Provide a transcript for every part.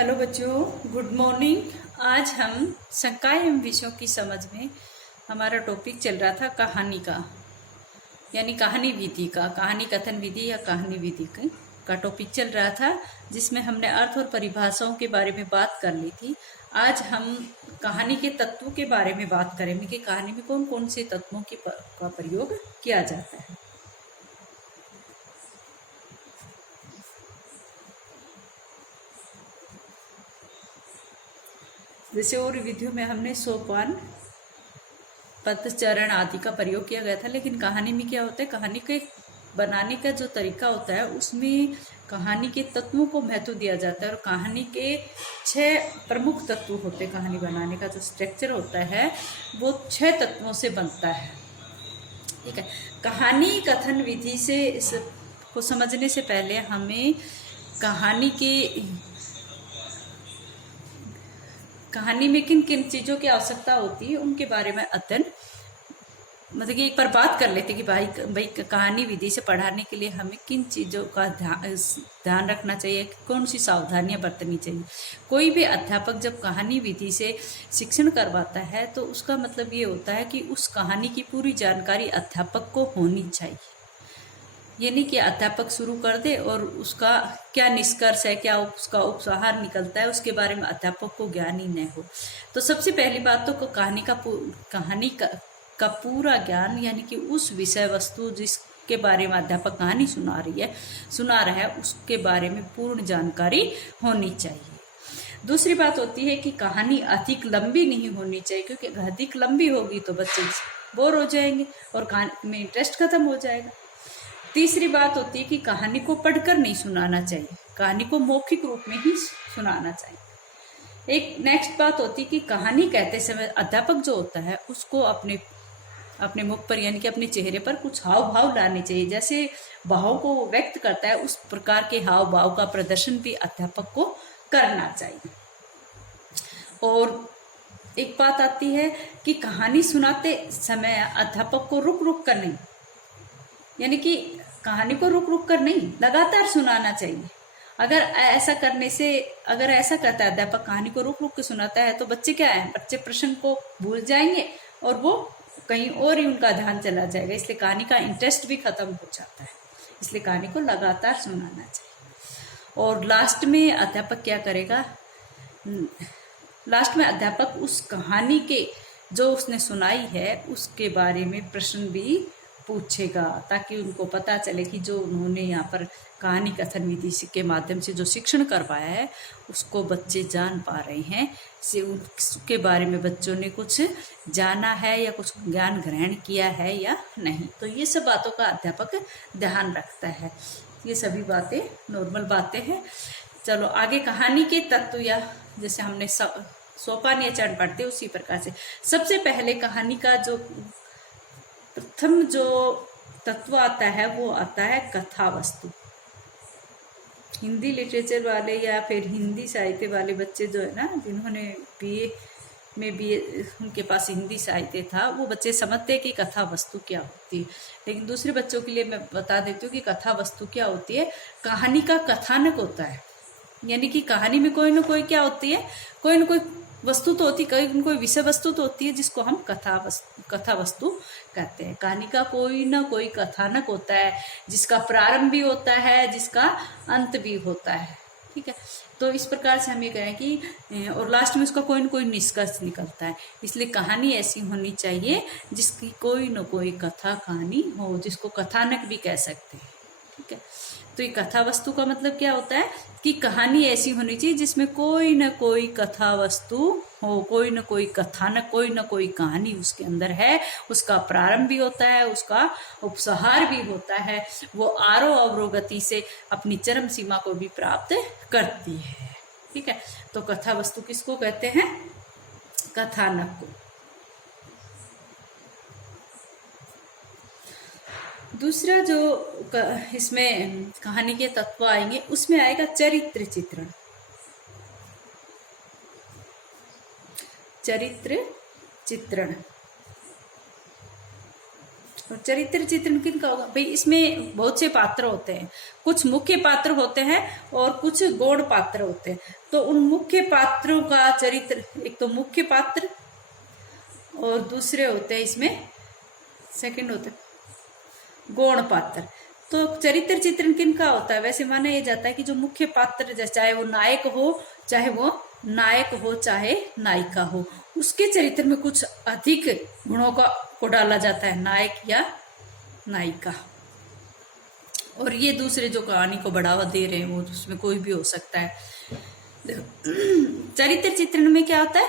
Hello बच्चों, good morning. आज हम संकाय एवं विषयों की समझ में हमारा टॉपिक चल रहा था कहानी का, यानी कहानी विधि का, कहानी कथन विधि या कहानी विधि का टॉपिक चल रहा था, जिसमें हमने अर्थ और परिभाषाओं के बारे में बात कर ली थी। आज हम कहानी के तत्वों के बारे में बात करेंगे कि कहानी में कौन कौन से तत्वों का प्रयोग किया जाता है। जैसे और विधियों में हमने सोपान, पद, चरण आदि का प्रयोग किया गया था, लेकिन कहानी में क्या होता है, कहानी के बनाने का जो तरीका होता है उसमें कहानी के तत्वों को महत्व दिया जाता है। और कहानी के 6 प्रमुख तत्व होते हैं। कहानी बनाने का जो स्ट्रक्चर होता है वो 6 तत्वों से बनता है। ठीक है। कहानी कथन विधि से को समझने से पहले हमें कहानी में किन किन चीजों की आवश्यकता होती है उनके बारे में अध्ययन, मतलब कि एक बार बात कर लेते कि भाई कहानी विधि से पढ़ाने के लिए हमें किन चीजों का ध्यान रखना चाहिए, कौन सी सावधानियां बरतनी चाहिए। कोई भी अध्यापक जब कहानी विधि से शिक्षण करवाता है तो उसका मतलब ये होता है कि उस कहानी की पूरी जानकारी अध्यापक को होनी चाहिए। ये नहीं कि अध्यापक शुरू कर दे और उसका क्या निष्कर्ष है, क्या उसका उपसंहार निकलता है, उसके बारे में अध्यापक को ज्ञान ही न हो। तो सबसे पहली बात तो कहानी का पूरा ज्ञान, यानी कि उस विषय वस्तु जिसके बारे में अध्यापक कहानी सुना रहा है उसके बारे में पूर्ण जानकारी होनी चाहिए। दूसरी बात होती है कि कहानी अधिक लंबी नहीं होनी चाहिए, क्योंकि अधिक लंबी होगी तो बच्चे बोर हो जाएंगे और कहानी में इंटरेस्ट खत्म हो जाएगा। तीसरी बात होती है कि कहानी को पढ़कर नहीं सुनाना चाहिए, कहानी को मौखिक रूप में ही सुनाना चाहिए। एक नेक्स्ट बात होती है कि कहानी कहते समय अध्यापक जो होता है उसको अपने मुख पर, यानी कि अपने चेहरे पर कुछ हाव भाव लाने चाहिए। जैसे भाव को व्यक्त करता है उस प्रकार के हाव भाव का प्रदर्शन भी अध्यापक को करना चाहिए। और एक बात आती है कि कहानी सुनाते समय अध्यापक को रुक रुक कर नहीं, यानी कि कहानी को रुक रुक कर नहीं, लगातार सुनाना चाहिए। अगर ऐसा करता है अध्यापक, कहानी को रुक रुक के सुनाता है, तो बच्चे क्या है, बच्चे प्रश्न को भूल जाएंगे और वो कहीं और ही उनका ध्यान चला जाएगा, इसलिए कहानी का इंटरेस्ट भी खत्म हो जाता है। इसलिए कहानी को लगातार सुनाना चाहिए। और लास्ट में अध्यापक क्या करेगा, लास्ट में अध्यापक उस कहानी के जो उसने सुनाई है उसके बारे में प्रश्न भी पूछेगा, ताकि उनको पता चले कि जो उन्होंने यहाँ पर कहानी कथन विधि के माध्यम से जो शिक्षण करवाया है उसको बच्चे जान पा रहे हैं, से उसके बारे में बच्चों ने कुछ जाना है या कुछ ज्ञान ग्रहण किया है या नहीं। तो ये सब बातों का अध्यापक ध्यान रखता है। ये सभी बातें नॉर्मल बातें हैं। चलो आगे, कहानी के तत्व, या जैसे हमने सोपान या चरण पढ़ते उसी प्रकार से सबसे पहले कहानी का जो प्रथम जो तत्व आता है वो आता है कथा वस्तु। हिंदी लिटरेचर वाले या फिर हिंदी साहित्य वाले बच्चे जो है ना, जिन्होंने बीए उनके पास हिंदी साहित्य था, वो बच्चे समझते हैं कि कथा वस्तु क्या होती है। लेकिन दूसरे बच्चों के लिए मैं बता देती हूँ कि कथा वस्तु क्या होती है। कहानी का कथानक होता है, यानी कि कहानी में कोई ना कोई क्या होती है, कोई ना कोई वस्तु तो होती है, कोई विषय वस्तु तो होती है, जिसको हम कथा वस्तु कहते हैं। कहानी का कोई ना कोई कथानक होता है, जिसका प्रारंभ भी होता है, जिसका अंत भी होता है। ठीक है। तो इस प्रकार से हम ये कहें कि और लास्ट में उसका कोई ना कोई निष्कर्ष निकलता है। इसलिए कहानी ऐसी होनी चाहिए जिसकी कोई ना कोई कथा कहानी हो, जिसको कथानक भी कह सकते हैं। ठीक है। तो ये कथा वस्तु का मतलब क्या होता है कि कहानी ऐसी होनी चाहिए जिसमें कोई न कोई कथा वस्तु हो, कोई न कोई कथानक, कोई न कोई कहानी उसके अंदर है। उसका प्रारंभ भी होता है, उसका उपसंहार भी होता है, वो आरोह अवरोह से अपनी चरम सीमा को भी प्राप्त करती है। ठीक है। तो कथा वस्तु किसको कहते हैं, कथानक को। दूसरा जो इसमें कहानी के तत्व आएंगे उसमें आएगा चरित्र चित्रण। चरित्र चित्रण और चरित्र चित्रण किनका होगा भाई? इसमें बहुत से पात्र होते हैं, कुछ मुख्य पात्र होते हैं और कुछ गौण पात्र होते हैं। तो उन मुख्य पात्रों का चरित्र, एक तो मुख्य पात्र और दूसरे होते हैं इसमें सेकंड होते हैं गौण पात्र। तो चरित्र चित्रण किनका होता है? वैसे माना यह जाता है कि जो मुख्य पात्र, चाहे वो नायक हो चाहे नायिका हो, उसके चरित्र में कुछ अधिक गुणों को डाला जाता है, नायक या नायिका। और ये दूसरे जो कहानी को बढ़ावा दे रहे हैं वो उसमें कोई भी हो सकता है। चरित्र चित्रण में क्या होता है?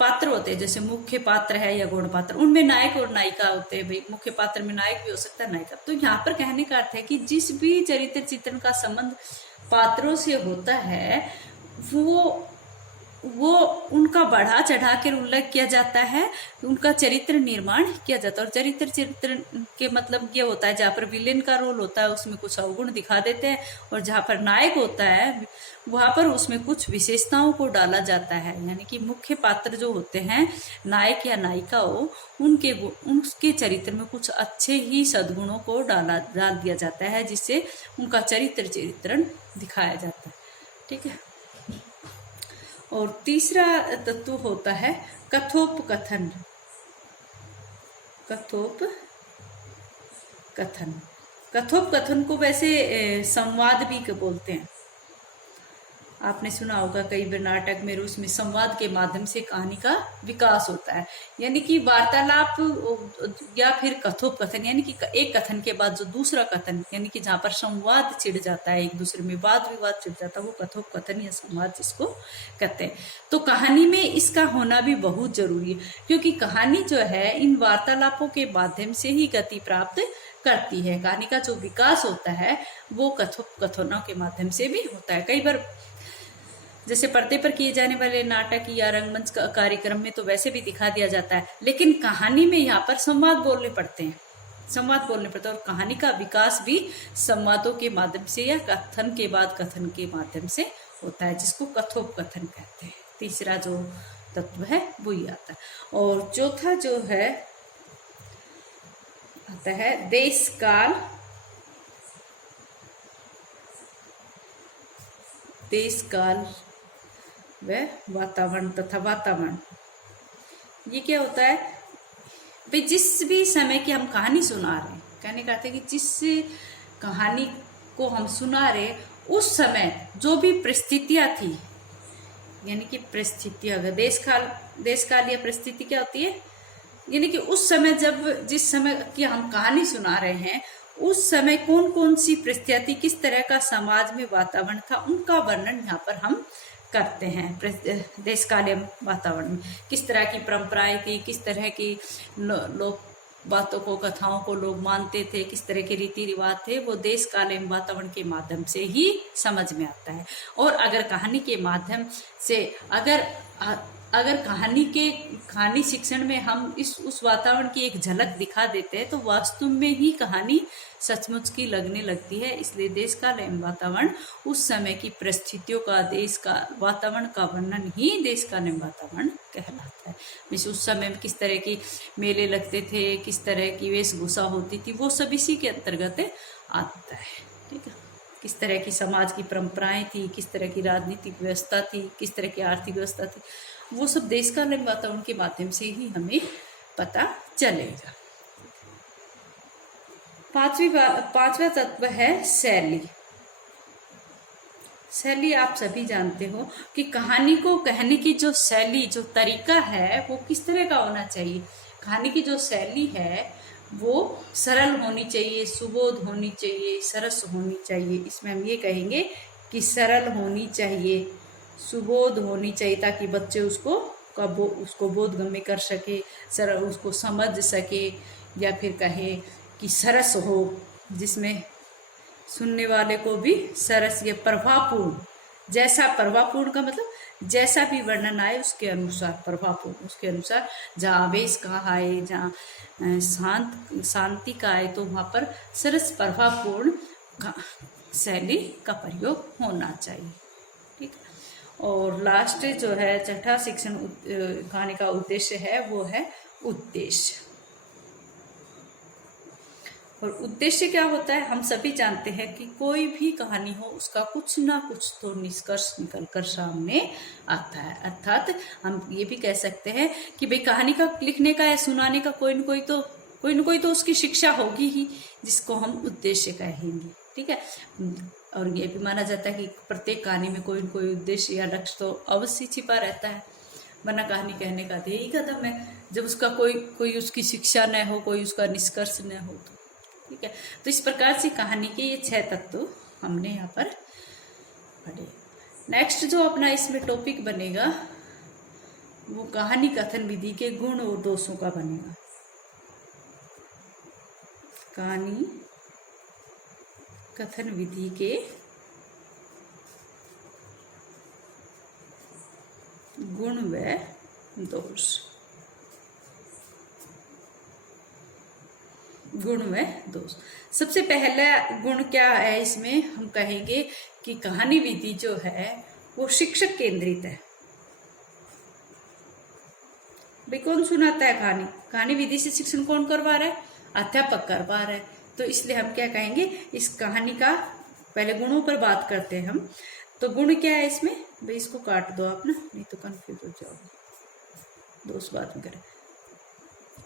पात्र होते हैं, जैसे मुख्य पात्र है या गौण पात्र, उनमें नायक और नायिका होते हैं। भाई मुख्य पात्र में नायक भी हो सकता है, नायिका। तो यहाँ पर कहने का अर्थ है कि जिस भी चरित्र चित्रण का संबंध पात्रों से होता है वो उनका बढ़ा चढ़ा कर उल्लेख किया जाता है, उनका चरित्र निर्माण किया जाता है। और चरित्र चित्रण के मतलब ये होता है, जहाँ पर विलेन का रोल होता है उसमें कुछ अवगुण दिखा देते हैं, और जहाँ पर नायक होता है वहां पर उसमें कुछ विशेषताओं को डाला जाता है। यानी कि मुख्य पात्र जो होते हैं, नायक या नायिका हो, उनके चरित्र में कुछ अच्छे ही सद्गुणों को डाल दिया जाता है, जिससे उनका चरित्र चित्रण दिखाया जाता है। ठीक है। और तीसरा तत्व होता है कथोपकथन। कथोपकथन को वैसे संवाद भी बोलते हैं। आपने सुना होगा कई बार नाटक में, उसमें संवाद के माध्यम से कहानी का विकास होता है। यानी कि वार्तालाप या फिर कथोपकथन, यानी कि एक कथन के बाद जो दूसरा कथन, यानी कि जहाँ पर संवाद छिड़ जाता है, एक दूसरे में वाद विवाद छिड़ जाता है, वो कथोपकथन या संवाद जिसको कहते हैं। तो कहानी में इसका होना भी बहुत जरूरी है, क्योंकि कहानी जो है इन वार्तालापों के माध्यम से ही गति प्राप्त करती है। कहानी का जो विकास होता है वो कथोपकथनों के माध्यम से भी होता है। कई बार जैसे पर्दे पर किए जाने वाले नाटक या रंगमंच कार्यक्रम में तो वैसे भी दिखा दिया जाता है, लेकिन कहानी में यहाँ पर संवाद बोलने पड़ते हैं, और कहानी का विकास भी संवादों के माध्यम से या कथन के बाद कथन के माध्यम से होता है, जिसको कथोपकथन कहते हैं। तीसरा जो तत्व है वो ये आता है। और चौथा जो है आता है देश काल व वातावरण तथा वातावरण। ये क्या होता है भाई? जिस भी समय की हम कहानी सुना रहे हैं, कहने का अर्थ है कि जिस कहानी को हम सुना रहे उस समय जो भी परिस्थितियां थी, यानी कि परिस्थितियां, अगर देश काल या परिस्थिति क्या होती है, यानी कि उस समय जिस समय की हम कहानी सुना रहे हैं उस समय कौन कौन सी परिस्थितियां थी, किस तरह का समाज में वातावरण था, उनका वर्णन यहाँ पर हम करते हैं। देश कालीन वातावरण में किस तरह की परंपराएं थी, किस तरह की लोग बातों को, कथाओं को लोग मानते थे, किस तरह के रीति रिवाज थे, वो देश कालीन वातावरण के माध्यम से ही समझ में आता है। और अगर कहानी के माध्यम से अगर कहानी शिक्षण में हम उस वातावरण की एक झलक दिखा देते हैं तो वास्तव में ही कहानी सचमुच की लगने लगती है। इसलिए देश कालीन वातावरण उस समय की परिस्थितियों का, देश का वातावरण का वर्णन ही देश कालीन वातावरण कहलाता है। जैसे उस समय में किस तरह की मेले लगते थे, किस तरह की वेशभूषा होती थी, वो सब इसी के अंतर्गत आता है। ठीक है। किस तरह की समाज की परंपराएं थी, किस तरह की राजनीतिक व्यवस्था थी, किस तरह की आर्थिक व्यवस्था थी, वो सब देश कालीन वातावरण के माध्यम से ही हमें पता चलेगा। पांचवा तत्व है शैली। शैली आप सभी जानते हो कि कहानी को कहने की जो शैली, जो तरीका है वो किस तरह का होना चाहिए। कहानी की जो शैली है वो सरल होनी चाहिए, सुबोध होनी चाहिए, सरस होनी चाहिए। इसमें हम ये कहेंगे कि सरल होनी चाहिए, सुबोध होनी चाहिए, ताकि बच्चे उसको बोधगम्य कर सके, सरल उसको समझ सके, या फिर कहे कि सरस हो, जिसमें सुनने वाले को भी सरस या प्रभावपूर्ण, जैसा प्रभावपूर्ण का मतलब जैसा भी वर्णन आए उसके अनुसार, प्रभावपूर्ण उसके अनुसार, जहाँ आवेश का आए, जहाँ शांति का आए, तो वहाँ पर सरस प्रभावपूर्ण शैली का प्रयोग होना चाहिए। ठीक। और लास्ट जो है छठा शिक्षण कहानी का उद्देश्य है वो है उद्देश्य। और उद्देश्य क्या होता है, हम सभी जानते हैं कि कोई भी कहानी हो उसका कुछ ना कुछ तो निष्कर्ष निकल कर सामने आता है। अर्थात हम ये भी कह सकते हैं कि भाई कहानी का लिखने का या सुनाने का कोई न कोई तो उसकी शिक्षा होगी ही, जिसको हम उद्देश्य कहेंगे। ठीक है। और ये भी माना जाता है कि प्रत्येक कहानी में कोई न कोई उद्देश्य या लक्ष्य तो अवश्य छिपा रहता है, वरना कहानी कहने का तो यही कदम है, जब उसका कोई उसकी शिक्षा न हो, कोई उसका निष्कर्ष न हो तो। ठीक है। तो इस प्रकार से कहानी के ये 6 तत्व हमने यहाँ पर पढ़े। नेक्स्ट जो अपना इसमें टॉपिक बनेगा वो कहानी कथन विधि के गुण और दोषों का बनेगा। कहानी कथन विधि के गुण व दोष। गुण व दोष। सबसे पहला गुण क्या है इसमें, हम कहेंगे कि कहानी विधि जो है वो शिक्षक केंद्रित है। भाई कौन सुनाता है कहानी? कहानी विधि से शिक्षण कौन करवा रहा है? अध्यापक करवा रहा है। तो इसलिए हम क्या कहेंगे, इस कहानी का पहले गुणों पर बात करते हैं हम। तो गुण क्या है इसमें, भाई इसको काट दो आप ना, नहीं तो कंफ्यूज हो जाओगे, दोस्त बात में करें।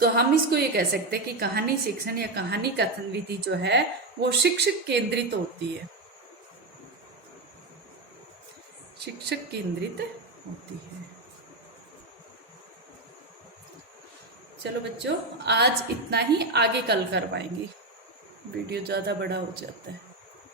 तो हम इसको ये कह सकते हैं कि कहानी शिक्षण या कहानी कथन विधि जो है वो शिक्षक केंद्रित होती है, शिक्षक केंद्रित होती है। चलो बच्चों, आज इतना ही, आगे कल कर पाएंगे, वीडियो ज्यादा बड़ा हो जाता है।